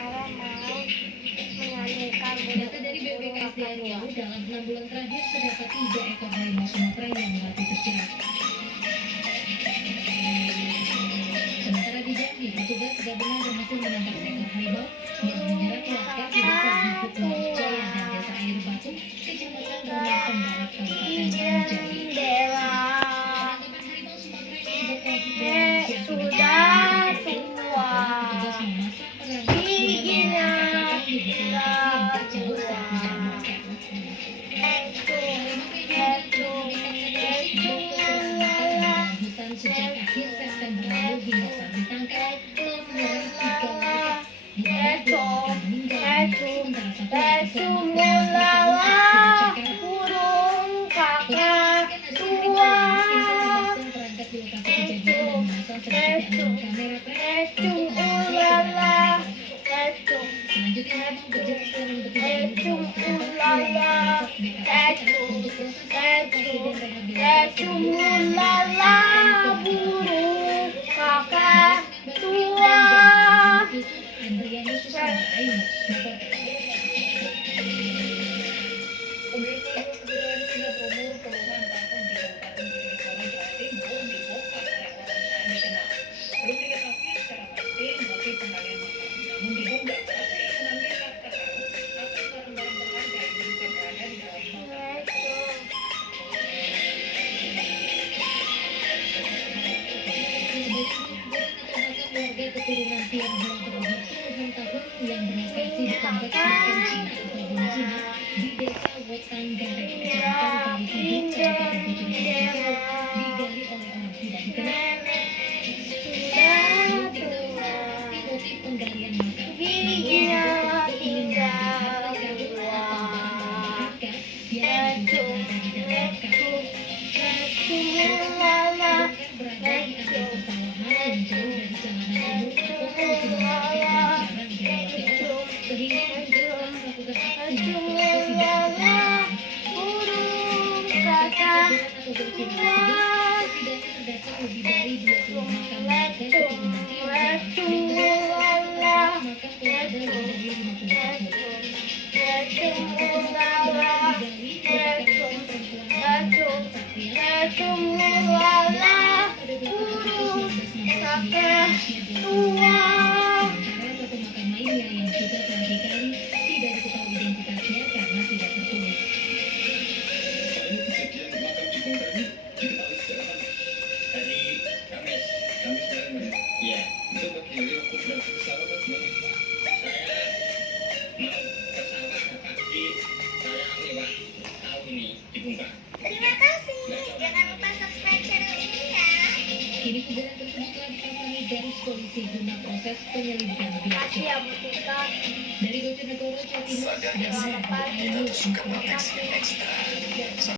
Sarah mau menyanyikan Data dari BPKSDA Riau dalam 6 bulan terakhir terdapat 3 ekor harimau Sumatera yang mati terjerat. Sementara di Jambi, petugas gabungan berhasil menangkap seekor harimau yang menyerang warga di desa Bukit Jaya dan desa Air Batu, kecamatan Raya Pembarat, Kabupaten Jambi. Penangkapan harimau Sumatera yang berkonflik dengan manusia Sudah petugas tua, memasang perangkap giginya yang terjauh saat menyelamatkan. Hutan sejak akhir September lalu hingga saat ditangkap telah menyerang 3 warga, di mana 2 orang meninggal dunia, sementara 1 orang burung kakak tua, perangkat di lokasi kejadian dan memasang sertifikat kamera trap. ulala, Selanjutnya memang berjelas setelah mendapatkan ulala, untuk proses ulala, burung kakak tua. Andriani Susana Ainus. Pemirsa, 2 kejuaraan tingkat umur puluhan tahun di Kabupaten Bojonegoro, Jawa Timur dibongkar oleh orang tak dikenal. Belum diketahui secara pasti motif pengalian makam, namun diduga pelaku mengambil harta karun atau barang-barang berharga yang diduga berada di dalam makam tersebut. Warga keturunan Tionghoa berumur puluhan tahun yang berlokasi di kompleks makam Cina atau Bun Cina di desa Wetanggare, Kecamatan Kalihidup, Kabupaten Bojonegoro, digali oleh orang tidak dikenal. Belum diketahui pasti motif penggalian makam. Giginya Tinggal tua, yang diduga berada di dalam makam. ulala, Berada di area persawahan yang jauh dari jalanan umum atau pemukiman warga yang jarang dilewati orang, sehingga petugas telah melakukan aksi ulala, burung kakak atau bersih tersebut. Setidaknya terdapat lebih dari 20 makam warga keturunan Tionghoa yang terdapat makam telah ada lebih dari 50 tahun. ulala, Digali merupakan makam perempuan ulala, pada 2 Agustus 1969 kakak usia 20 tua. Sementara 1 makam lainnya yang juga telah digali tidak diketahui identitasnya karena tidak tertulis. Kejadian makam dibongkar ini diketahui sejak kapan? Hari Kamis. Kamis kemarin, Mas. Iya, Itu pagi hari waktu berangkat ke sawah, Mas, gimana? saya mau ke sawah pagi, saya lewat tahu ini dibongkar. Terima kasih. Jangan lupa subscribe channel ini ya. Kini kuburan tersebut telah dipasangi garis polisi guna proses penyelidikan lebih Makasih lanjut. ya Bu Tika. Dari Bojonegoro, Jawa Timur, Sadarnya dari sih, Ainus. kita tuh suka koneksi ekstra.